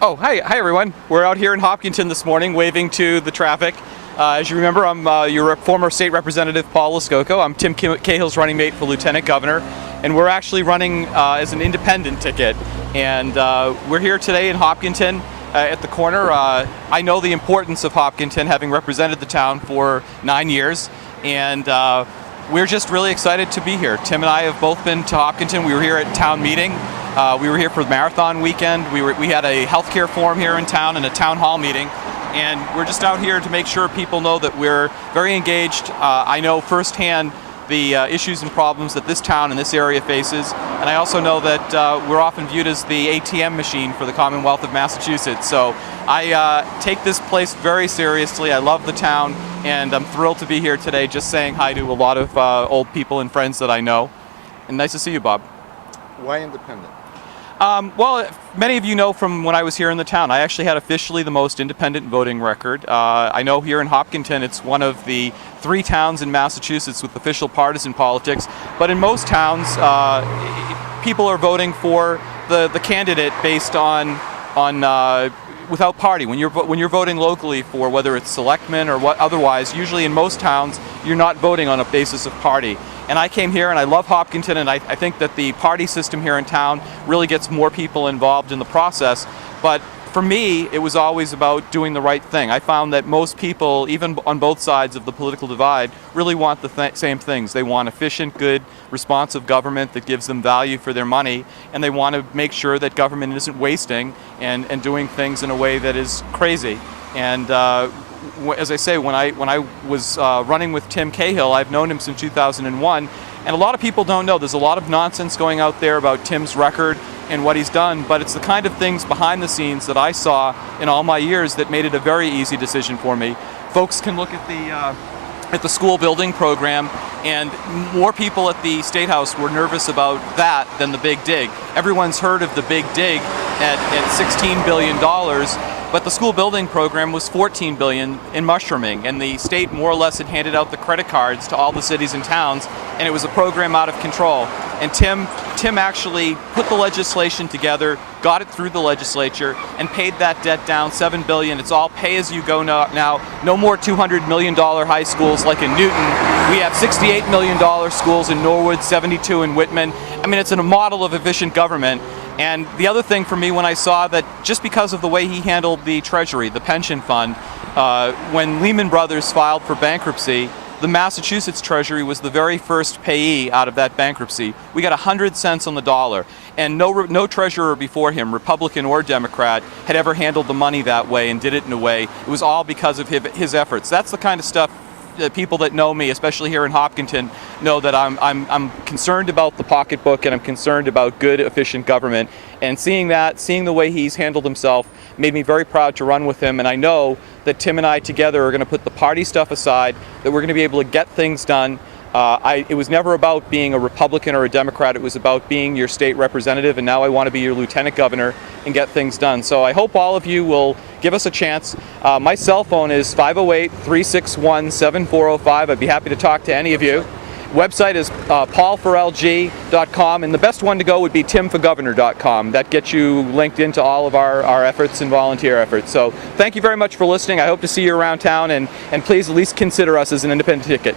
Oh, hi everyone. We're out here in Hopkinton this morning waving to the traffic. As you remember, I'm your former State Representative Paul Loscocco. I'm Tim Cahill's running mate for Lieutenant Governor, and we're actually running as an independent ticket. And we're here today in Hopkinton at the corner. I know the importance of Hopkinton, having represented the town for 9 years, and we're just really excited to be here. Tim and I have both been to Hopkinton. We were here at town meeting. We were here for the marathon weekend. We had a healthcare forum here in town and a town hall meeting. And we're just out here to make sure people know that we're very engaged. I know firsthand the issues and problems that this town and this area faces. And I also know that we're often viewed as the ATM machine for the Commonwealth of Massachusetts. So I take this place very seriously. I love the town, and I'm thrilled to be here today just saying hi to a lot of old people and friends that I know. And nice to see you, Bob. Why independent? Well, many of you know from when I was here in the town, I actually had officially the most independent voting record. I know here in Hopkinton it's one of the 3 towns in Massachusetts with official partisan politics, but in most towns people are voting for the candidate based on without party. When you're voting locally for whether it's selectmen or what otherwise, usually in most towns you're not voting on a basis of party. And I came here and I love Hopkinton, and I think that the party system here in town really gets more people involved in the process. But for me, it was always about doing the right thing. I found that most people, even on both sides of the political divide, really want the same things. They want efficient, good, responsive government that gives them value for their money, and they want to make sure that government isn't wasting and doing things in a way that is crazy. And as I say, when I was running with Tim Cahill, I've known him since 2001, and a lot of people don't know. There's a lot of nonsense going out there about Tim's record and what he's done, but it's the kind of things behind the scenes that I saw in all my years that made it a very easy decision for me. Folks can look at the school building program, and more people at the State House were nervous about that than the big dig. Everyone's heard of the big dig at $16 billion. But the school building program was $14 billion in mushrooming, and the state more or less had handed out the credit cards to all the cities and towns, and it was a program out of control. And Tim actually put the legislation together, got it through the legislature, and paid that debt down, $7 billion. It's all pay-as-you-go now. No more $200 million high schools like in Newton. We have $68 million schools in Norwood, 72 in Whitman. I mean, it's a model of efficient government. And the other thing for me, when I saw that just because of the way he handled the Treasury, the pension fund, when Lehman Brothers filed for bankruptcy, the Massachusetts Treasury was the very first payee out of that bankruptcy. We got 100 cents on the dollar, and no treasurer before him, Republican or Democrat, had ever handled the money that way and did it in a way. It was all because of his efforts. That's the kind of stuff people that know me, especially here in Hopkinton, know that I'm concerned about the pocketbook, and I'm concerned about good, efficient government. And seeing the way he's handled himself made me very proud to run with him. And I know that Tim and I together are going to put the party stuff aside, that we're going to be able to get things done. It was never about being a Republican or a Democrat. It was about being your state representative, and now I want to be your lieutenant governor and get things done. So I hope all of you will give us a chance. My cell phone is 508-361-7405. I'd be happy to talk to any of you. Website is paulforlg.com, and the best one to go would be timforgovernor.com. That gets you linked into all of our efforts and volunteer efforts. So thank you very much for listening. I hope to see you around town, and please at least consider us as an independent ticket.